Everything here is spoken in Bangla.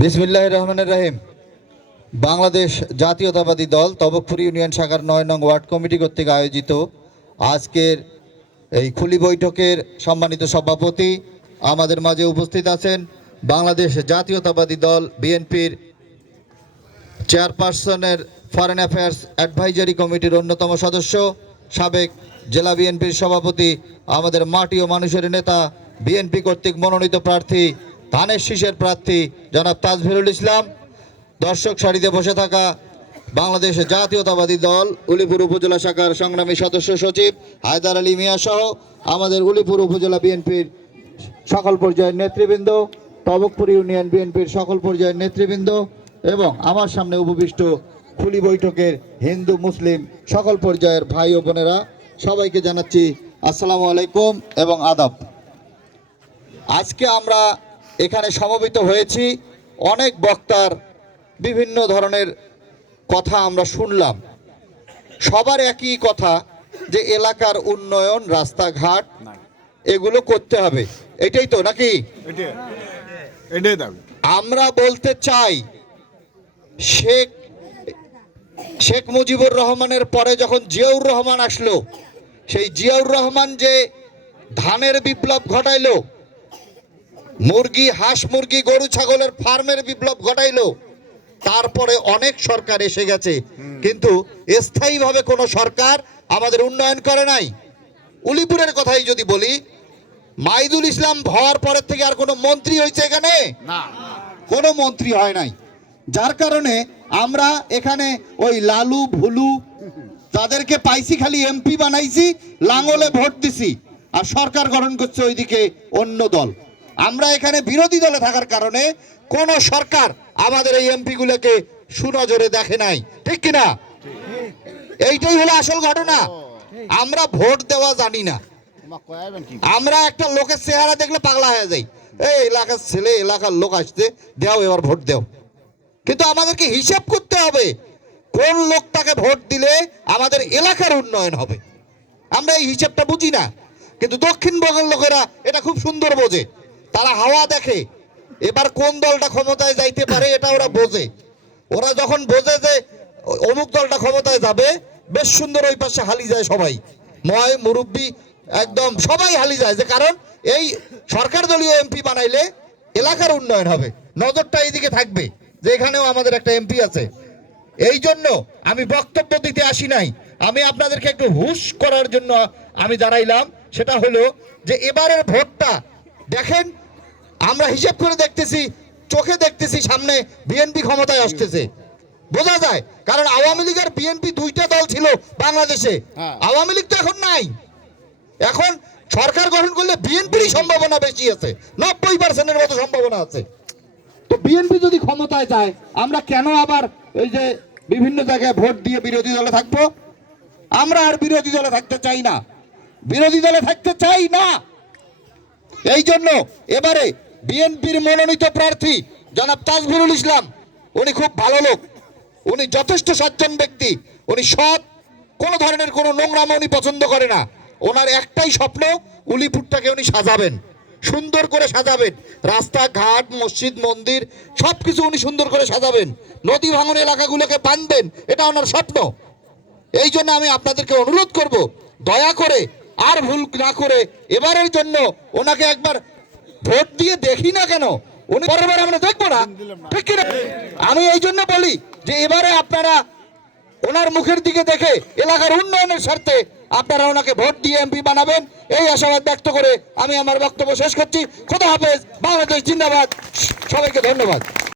বিসমিল্লাহ রহমানের রাহিম। বাংলাদেশ জাতীয়তাবাদী দল তবকপুর ইউনিয়ন শাখার নয় নং ওয়ার্ড কমিটি কর্তৃক আয়োজিত আজকের এই খুলি বৈঠকের সম্মানিত সভাপতি আমাদের মাঝে উপস্থিত আছেন বাংলাদেশ জাতীয়তাবাদী দল বিএনপির চেয়ারপারসনের ফরেন অ্যাফেয়ার্স অ্যাডভাইজারি কমিটির অন্যতম সদস্য, সাবেক জেলা বিএনপির সভাপতি, আমাদের মাটি ও মানুষের নেতা, বিএনপি কর্তৃক মনোনীত প্রার্থী ধানের শীষের প্রার্থী জনাব তাজভিরুল ইসলাম। দর্শক সারিতে বসে থাকা বাংলাদেশ জাতীয়তাবাদী দল উলিপুর উপজেলা শাখার সংগ্রামী সদস্য সচিব হায়দার আলী মিয়া সহ আমাদের উলিপুর উপজেলা বিএনপির সকল পর্যায়ের নেতৃবৃন্দ, তবকপুর ইউনিয়ন বিএনপির সকল পর্যায়ের নেতৃবৃন্দ এবং আমার সামনে উপবিষ্ট খুলি বৈঠকের হিন্দু, মুসলিম সকল পর্যায়ের ভাই ও বোনেরা, সবাইকে জানাচ্ছি আসসালামু আলাইকুম এবং আদাব। আজকে আমরা এখানে সমবেত হয়েছি। অনেক বক্তার বিভিন্ন ধরনের কথা আমরা শুনলাম। সবার একই কথা যে এলাকার উন্নয়ন রাস্তাঘাট এগুলো করতে হবে। এটাই তো নাকি? আমরা বলতে চাই শেখ শেখ মুজিবুর রহমানের পরে যখন জিয়াউর রহমান আসলো সেই জিয়াউর রহমান যে ধানের বিপ্লব ঘটাইলো মুরগি হাঁস মুরগি গরু ছাগলের ফার্মের বিপ্লব ঘটাইলো। তারপরে অনেক সরকার এসে গেছে। কিন্তু স্থায়ীভাবে কোনো সরকার আমাদের উন্নয়ন করে নাই। উলিপুরের কথাই যদি বলি মাইদুল ইসলাম হওয়ার পরের থেকে আর কোনো মন্ত্রী হয়েছে এখানে? কোনো মন্ত্রী হয় নাই। যার কারণে আমরা এখানে ওই লালু ভুলু তাদেরকে পাইছি খালি এমপি বানাইছি লাঙ্গলে ভোট দিছি। আর সরকার গঠন করছে ওইদিকে অন্য দল। আমরা এখানে বিরোধী দলে থাকার কারণে কোন সরকার আমাদের এই এমপি গুলোকে সুনজরে দেখে নাই। ঠিক কিনা? এইটাই হলো আসল ঘটনা। আমরা ভোট দেওয়া জানি না। আমরা একটা লোকের চেহারা দেখলে পাগলা হয়ে যাই। এই এলাকার ছেলে, এলাকার লোক আসতে দেও এবার ভোট দেও। কিন্তু আমাদেরকে হিসাব করতে হবে কোন লোকটাকে ভোট দিলে আমাদের এলাকার উন্নয়ন হবে। আমরা এই হিসাবটা বুঝি না। কিন্তু দক্ষিণবঙ্গের লোকেরা এটা খুব সুন্দর বোঝে। তারা হাওয়া দেখে। এবার কোন দলটা ক্ষমতায় যাইতে পারে এটা ওরা বোঝে। ওরা যখন বোঝে যে অমুক দলটা ক্ষমতায় যাবে, বেশ সুন্দর ওই পাশে হালি যায় সবাই। ময়, মুরব্বী, একদম সবাই হালি যায় যে কারণ এই সরকার দলীয় এমপি বানাইলে এলাকার উন্নয়ন হবে। নজরটা এইদিকে থাকবে যে এখানেও আমাদের একটা এমপি আছে। এই জন্য আমি বক্তব্য দিতে আসি নাই। আমি আপনাদেরকে একটু হুশ করার জন্য আমি দাঁড়াইলাম। সেটা হলো যে এবারের ভোটটা দেখেন আমরা হিসেব করে দেখতেছি চোখে দেখতেছি সামনে বিএনপি ক্ষমতায় আসতেছে। বোঝা যায় কারণ আওয়ামী লীগ আর বিএনপি দুইটা দল ছিল বাংলাদেশে। হ্যাঁ। আওয়ামী লীগ তো এখন নাই। এখন সরকার গঠন করলে বিএনপির সম্ভাবনা বেশি আছে। নব্বই পার্সেন্টের মতো সম্ভাবনা আছে। তো বিএনপি যদি ক্ষমতায় যায় আমরা কেন আবার এই যে বিভিন্ন জায়গায় ভোট দিয়ে বিরোধী দলে থাকব? আমরা আর বিরোধী দলে থাকতে চাই না। বিরোধী দলে থাকতে চাই না। এই জন্য এবারে বিএনপির মনোনীত প্রার্থী জনাব তাজভিরুল ইসলাম, উনি খুব ভালো লোক। উনি যথেষ্ট সজ্জন ব্যক্তি। উনি সৎ, কোনো ধরনের কোনো নোংরামো উনি পছন্দ করে না। ওনার একটাই স্বপ্ন, উলিপুরটাকে উনি সাজাবেন। সুন্দর করে সাজাবেন। রাস্তাঘাট, মসজিদ, মন্দির সব কিছু উনি সুন্দর করে সাজাবেন। নদী ভাঙন এলাকাগুলোকে বাঁধবেন, এটা ওনার স্বপ্ন। এই জন্য আমি আপনাদেরকে অনুরোধ করব, দয়া করে আর ভুল না করে এবারের জন্য ওনাকে একবার ভোট দিয়ে দেখি না কেন? উনি পরের আমরা দেখব না। ঠিক কিনা? আমি এই জন্য বলি যে এবারে আপনারা ওনার মুখের দিকে দেখে এলাকার উন্নয়নের স্বার্থে আপনারা ওনাকে ভোট দিয়ে এমপি বানাবেন। এই আশাবাদ ব্যক্ত করে আমি আমার বক্তব্য শেষ করছি। খোদা হাফেজ। বাংলাদেশ জিন্দাবাদ। সবাইকে ধন্যবাদ।